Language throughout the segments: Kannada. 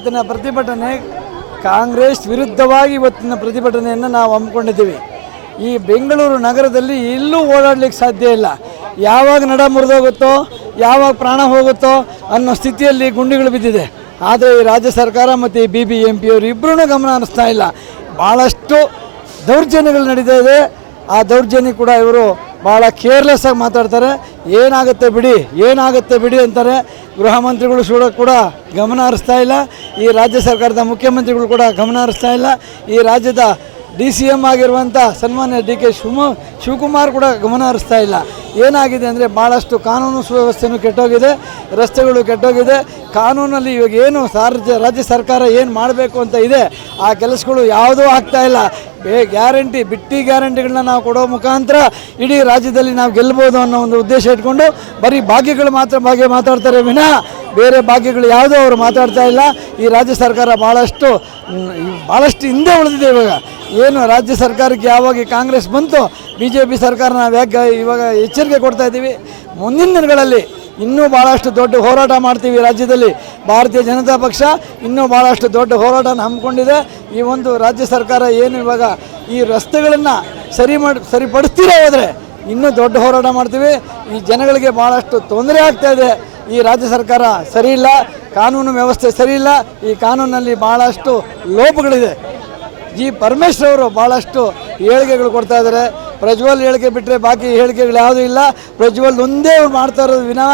ಇವತ್ತಿನ ಪ್ರತಿಭಟನೆ ಕಾಂಗ್ರೆಸ್ ವಿರುದ್ಧವಾಗಿ ಇವತ್ತಿನ ಪ್ರತಿಭಟನೆಯನ್ನು ನಾವು ಹಮ್ಮಿಕೊಂಡಿದ್ದೀವಿ. ಈ ಬೆಂಗಳೂರು ನಗರದಲ್ಲಿ ಎಲ್ಲೂ ಓಡಾಡಲಿಕ್ಕೆ ಸಾಧ್ಯ ಇಲ್ಲ. ಯಾವಾಗ ನಡ ಮುರಿದೋಗುತ್ತೋ, ಯಾವಾಗ ಪ್ರಾಣ ಹೋಗುತ್ತೋ ಅನ್ನೋ ಸ್ಥಿತಿಯಲ್ಲಿ ಗುಂಡಿಗಳು ಬಿದ್ದಿದೆ. ಆದರೆ ಈ ರಾಜ್ಯ ಸರ್ಕಾರ ಮತ್ತು ಈ BBMP ಅವರು ಇಬ್ಬರೂ ಗಮನ ಹರಿಸ್ತಾ ಇಲ್ಲ. ಭಾಳಷ್ಟು ದೌರ್ಜನ್ಯಗಳು ನಡೀತಾ ಇದೆ. ಆ ದೌರ್ಜನ್ಯ ಕೂಡ ಇವರು ಭಾಳ ಕೇರ್ಲೆಸ್ ಆಗಿ ಮಾತಾಡ್ತಾರೆ. ಏನಾಗುತ್ತೆ ಬಿಡಿ ಅಂತಾರೆ. ಗೃಹ ಮಂತ್ರಿಗಳು ಕೂಡ ಗಮನ ಹರಿಸ್ತಾ ಇಲ್ಲ. ಈ ರಾಜ್ಯ ಸರ್ಕಾರದ ಮುಖ್ಯಮಂತ್ರಿಗಳು ಕೂಡ ಗಮನ ಹರಿಸ್ತಾ ಇಲ್ಲ. ಈ ರಾಜ್ಯದ DCM ಆಗಿರುವಂಥ ಸನ್ಮಾನ್ಯ DK ಶಿವಕುಮಾರ್ ಕೂಡ ಗಮನ ಹರಿಸ್ತಾ ಇಲ್ಲ. ಏನಾಗಿದೆ ಅಂದರೆ ಭಾಳಷ್ಟು ಕಾನೂನು ಸುವ್ಯವಸ್ಥೆಯೂ ಕೆಟ್ಟೋಗಿದೆ, ರಸ್ತೆಗಳು ಕೆಟ್ಟೋಗಿದೆ. ಕಾನೂನಲ್ಲಿ ಇವಾಗ ಏನು ರಾಜ್ಯ ಸರ್ಕಾರ ಏನು ಮಾಡಬೇಕು ಅಂತ ಇದೆ ಆ ಕೆಲಸಗಳು ಯಾವುದೂ ಆಗ್ತಾಯಿಲ್ಲ. ಬಿಟ್ಟಿ ಗ್ಯಾರಂಟಿಗಳನ್ನ ನಾವು ಕೊಡೋ ಮುಖಾಂತರ ಇಡೀ ರಾಜ್ಯದಲ್ಲಿ ನಾವು ಗೆಲ್ಬೋದು ಅನ್ನೋ ಒಂದು ಉದ್ದೇಶ ಇಟ್ಕೊಂಡು ಬರೀ ಭಾಗ್ಯಗಳು ಮಾತಾಡ್ತಾರೆ ವಿನಃ ಬೇರೆ ಭಾಗ್ಯಗಳು ಯಾವುದೂ ಅವರು ಮಾತಾಡ್ತಾ ಇಲ್ಲ. ಈ ರಾಜ್ಯ ಸರ್ಕಾರ ಭಾಳಷ್ಟು ಹಿಂದೆ ಉಳಿದಿದೆ. ಏನು ರಾಜ್ಯ ಸರ್ಕಾರಕ್ಕೆ ಯಾವಾಗ ಕಾಂಗ್ರೆಸ್ ಬಂತು, BJP ಸರ್ಕಾರ ನಾವು ಇವಾಗ ಎಚ್ಚರಿಕೆ ಕೊಡ್ತಾ ಇದ್ದೀವಿ. ಮುಂದಿನ ದಿನಗಳಲ್ಲಿ ಇನ್ನೂ ಭಾಳಷ್ಟು ದೊಡ್ಡ ಹೋರಾಟ ಮಾಡ್ತೀವಿ. ರಾಜ್ಯದಲ್ಲಿ ಭಾರತೀಯ ಜನತಾ ಪಕ್ಷ ಇನ್ನೂ ಭಾಳಷ್ಟು ದೊಡ್ಡ ಹೋರಾಟನ ಹಮ್ಮಿಕೊಂಡಿದೆ. ಈ ಒಂದು ರಾಜ್ಯ ಸರ್ಕಾರ ಏನು ಇವಾಗ ಈ ರಸ್ತೆಗಳನ್ನು ಸರಿಪಡಿಸ್ತೀರ ಹೋದರೆ ಇನ್ನೂ ದೊಡ್ಡ ಹೋರಾಟ ಮಾಡ್ತೀವಿ. ಈ ಜನಗಳಿಗೆ ಭಾಳಷ್ಟು ತೊಂದರೆ ಆಗ್ತಾಯಿದೆ. ಈ ರಾಜ್ಯ ಸರ್ಕಾರ ಸರಿ ಇಲ್ಲ, ಕಾನೂನು ವ್ಯವಸ್ಥೆ ಸರಿ ಇಲ್ಲ. ಈ ಕಾನೂನಲ್ಲಿ ಭಾಳಷ್ಟು ಲೋಪಗಳಿದೆ. ಪರಮೇಶ್ವರ್ ಅವರು ಭಾಳಷ್ಟು ಹೇಳಿಕೆಗಳು ಕೊಡ್ತಾ ಇದ್ದಾರೆ. ಪ್ರಜ್ವಲ್ ಹೇಳಿಕೆ ಬಿಟ್ಟರೆ ಬಾಕಿ ಹೇಳಿಕೆಗಳು ಯಾವುದೂ ಇಲ್ಲ. ಪ್ರಜ್ವಲ್ ಒಂದೇ ಅವ್ರು ಮಾತಾಡ್ತಾ ಇರೋದು ವಿನಃ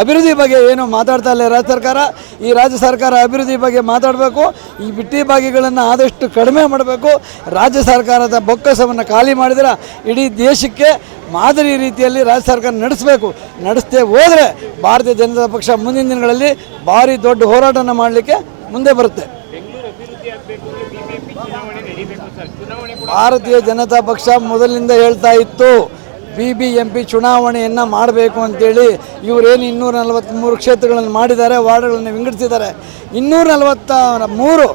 ಅಭಿವೃದ್ಧಿ ಬಗ್ಗೆ ಏನು ಮಾತಾಡ್ತಾ ಇಲ್ಲ ರಾಜ್ಯ ಸರ್ಕಾರ. ಈ ರಾಜ್ಯ ಸರ್ಕಾರ ಅಭಿವೃದ್ಧಿ ಬಗ್ಗೆ ಮಾತಾಡಬೇಕು. ಈ ಬಿಟ್ಟಿ ಭಾಗ್ಯಗಳನ್ನು ಆದಷ್ಟು ಕಡಿಮೆ ಮಾಡಬೇಕು. ರಾಜ್ಯ ಸರ್ಕಾರದ ಬೊಕ್ಕಸವನ್ನು ಖಾಲಿ ಮಾಡಿದರೆ ಇಡೀ ದೇಶಕ್ಕೆ ಮಾದರಿ ರೀತಿಯಲ್ಲಿ ರಾಜ್ಯ ಸರ್ಕಾರ ನಡೆಸದೇ ಹೋದರೆ ಭಾರತೀಯ ಜನತಾ ಪಕ್ಷ ಮುಂದಿನ ದಿನಗಳಲ್ಲಿ ಭಾರಿ ದೊಡ್ಡ ಹೋರಾಟನ ಮಾಡಲಿಕ್ಕೆ ಮುಂದೆ ಬರುತ್ತೆ. ಭಾರತೀಯ ಜನತಾ ಪಕ್ಷ ಮೊದಲಿನಿಂದ ಹೇಳ್ತಾ ಇತ್ತು BBMP ಚುನಾವಣೆಯನ್ನು ಮಾಡಬೇಕು ಅಂತೇಳಿ. ಇವರೇನು 243 ಕ್ಷೇತ್ರಗಳನ್ನು ಮಾಡಿದ್ದಾರೆ, ವಾರ್ಡ್ಗಳನ್ನು ವಿಂಗಡಿಸಿದ್ದಾರೆ. 243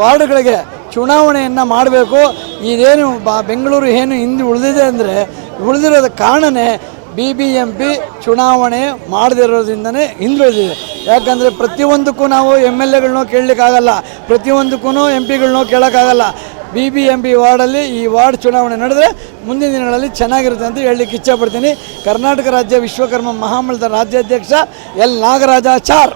ವಾರ್ಡ್ಗಳಿಗೆ ಚುನಾವಣೆಯನ್ನು ಮಾಡಬೇಕು. ಇದೇನು ಬೆಂಗಳೂರು ಏನು ಹಿಂದೆ ಉಳಿದಿದೆ ಅಂದರೆ ಉಳಿದಿರೋದ ಕಾರಣನೇ BBMP ಚುನಾವಣೆ ಮಾಡದಿರೋದ್ರಿಂದನೇ ಹಿಂದುಳಿದಿದೆ. ಯಾಕಂದರೆ ಪ್ರತಿಯೊಂದಕ್ಕೂ ನಾವು MLAಗಳನ್ನೂ ಕೇಳಲಿಕ್ಕಾಗಲ್ಲ, ಪ್ರತಿಯೊಂದಕ್ಕೂ MPಗಳನ್ನೂ ಕೇಳೋಕ್ಕಾಗಲ್ಲ. BBMP ವಾರ್ಡಲ್ಲಿ ಈ ವಾರ್ಡ್ ಚುನಾವಣೆ ನಡೆದರೆ ಮುಂದಿನ ದಿನಗಳಲ್ಲಿ ಚೆನ್ನಾಗಿರುತ್ತೆ ಅಂತ ಹೇಳಲಿಕ್ಕೆ ಇಚ್ಛೆಪಡ್ತೀನಿ. ಕರ್ನಾಟಕ ರಾಜ್ಯ ವಿಶ್ವಕರ್ಮ ಮಹಾಮಂಡಲದ ರಾಜ್ಯಾಧ್ಯಕ್ಷ L. ನಾಗರಾಜಾಚಾರ್.